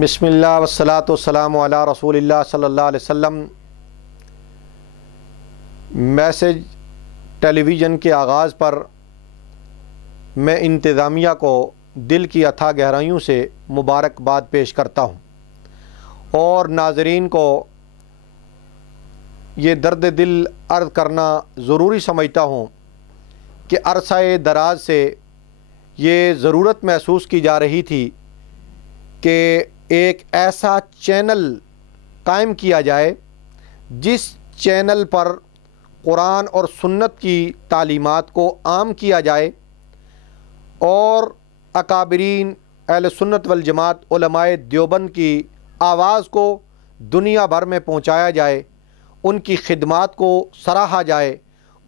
بسم اللہ والصلاۃ والسلام علی رسول اللہ صلی اللہ علیہ وسلم۔ میسج ٹیلی ویژن کے آغاز پر میں انتظامیہ کو دل کی اتھاہ گہرائیوں سے مبارکباد پیش کرتا ہوں اور ناظرین کو یہ درد دل عرض کرنا ضروری سمجھتا ہوں کہ عرصہ دراز سے یہ ضرورت محسوس کی جا رہی تھی کہ ایک ایسا چینل قائم کیا جائے جس چینل پر قرآن اور سنت کی تعلیمات کو عام کیا جائے اور اکابرین اہل سنت والجماعت علماء دیوبند کی آواز کو دنیا بھر میں پہنچایا جائے، ان کی خدمات کو سراہا جائے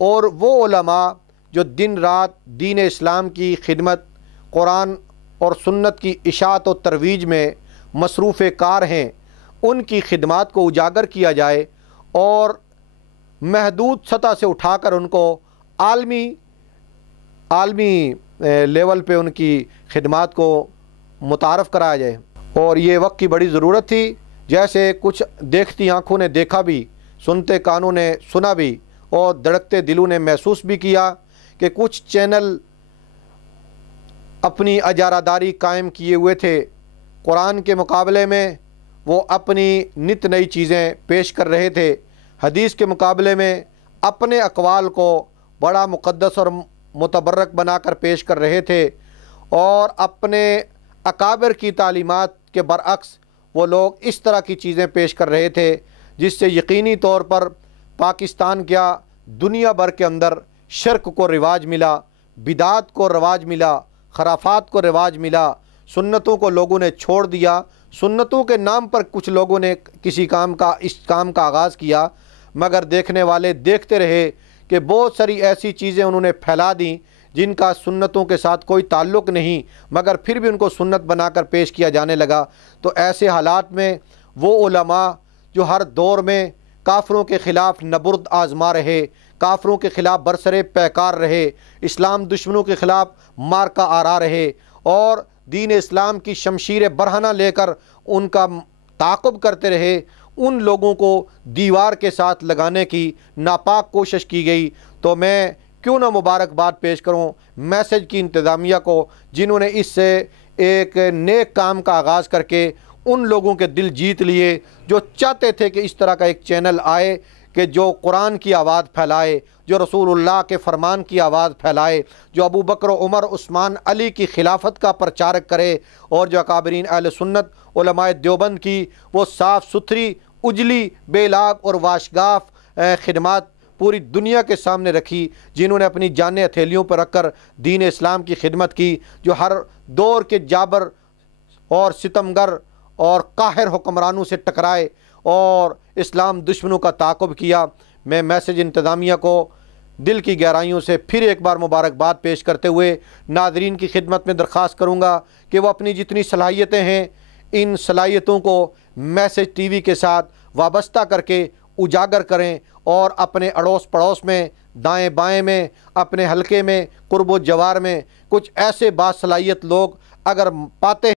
اور وہ علماء جو دن رات دین اسلام کی خدمت، قرآن اور سنت کی اشاعت و ترویج میں مصروف کار ہیں، ان کی خدمات کو اجاگر کیا جائے اور محدود سطح سے اٹھا کر ان کو عالمی لیول پہ ان کی خدمات کو متعارف کرایا جائے۔ اور یہ وقت کی بڑی ضرورت تھی، جیسے کچھ دیکھتی آنکھوں نے دیکھا بھی، سنتے کانوں نے سنا بھی اور دھڑکتے دلوں نے محسوس بھی کیا کہ کچھ چینل اپنی اجارہ داری قائم کیے ہوئے تھے، قرآن کے مقابلے میں وہ اپنی نت نئی چیزیں پیش کر رہے تھے، حدیث کے مقابلے میں اپنے اقوال کو بڑا مقدس اور متبرک بنا کر پیش کر رہے تھے اور اپنے اکابر کی تعلیمات کے برعکس وہ لوگ اس طرح کی چیزیں پیش کر رہے تھے جس سے یقینی طور پر پاکستان کیا دنیا بھر کے اندر شرک کو رواج ملا، بدعات کو رواج ملا، خرافات کو رواج ملا، سنتوں کو لوگوں نے چھوڑ دیا، سنتوں کے نام پر کچھ لوگوں نے اس کام کا آغاز کیا، مگر دیکھنے والے دیکھتے رہے کہ بہت ساری ایسی چیزیں انہوں نے پھیلا دیں جن کا سنتوں کے ساتھ کوئی تعلق نہیں، مگر پھر بھی ان کو سنت بنا کر پیش کیا جانے لگا۔ تو ایسے حالات میں وہ علماء جو ہر دور میں کافروں کے خلاف نبرد آزما رہے، کافروں کے خلاف برسر پیکار رہے، اسلام دشمنوں کے خلاف مارکا آرا رہے اور دین اسلام کی شمشیر برہنہ لے کر ان کا تعاقب کرتے رہے، ان لوگوں کو دیوار کے ساتھ لگانے کی ناپاک کوشش کی گئی۔ تو میں کیوں نہ مبارکباد پیش کروں میسج کی انتظامیہ کو، جنہوں نے اس سے ایک نیک کام کا آغاز کر کے ان لوگوں کے دل جیت لیے جو چاہتے تھے کہ اس طرح کا ایک چینل آئے کہ جو قرآن کی آواز پھیلائے، جو رسول اللہ کے فرمان کی آواز پھیلائے، جو ابو بکر عمر عثمان علی کی خلافت کا پرچارک کرے اور جو اکابرین اہل سنت علماء دیوبند کی وہ صاف ستھری اجلی بے لاگ اور واشگاف خدمات پوری دنیا کے سامنے رکھی، جنہوں نے اپنی جانیں ہتھیلیوں پر رکھ کر دین اسلام کی خدمت کی، جو ہر دور کے جابر اور ستمگر اور قاہر حکمرانوں سے ٹکرائے اور اسلام دشمنوں کا تعاقب کیا۔ میں میسج انتظامیہ کو دل کی گہرائیوں سے پھر ایک بار مبارکباد پیش کرتے ہوئے ناظرین کی خدمت میں درخواست کروں گا کہ وہ اپنی جتنی صلاحیتیں ہیں ان صلاحیتوں کو میسج ٹی وی کے ساتھ وابستہ کر کے اجاگر کریں اور اپنے اڑوس پڑوس میں، دائیں بائیں میں، اپنے حلقے میں، قرب و جوار میں کچھ ایسے باصلاحیت لوگ اگر پاتے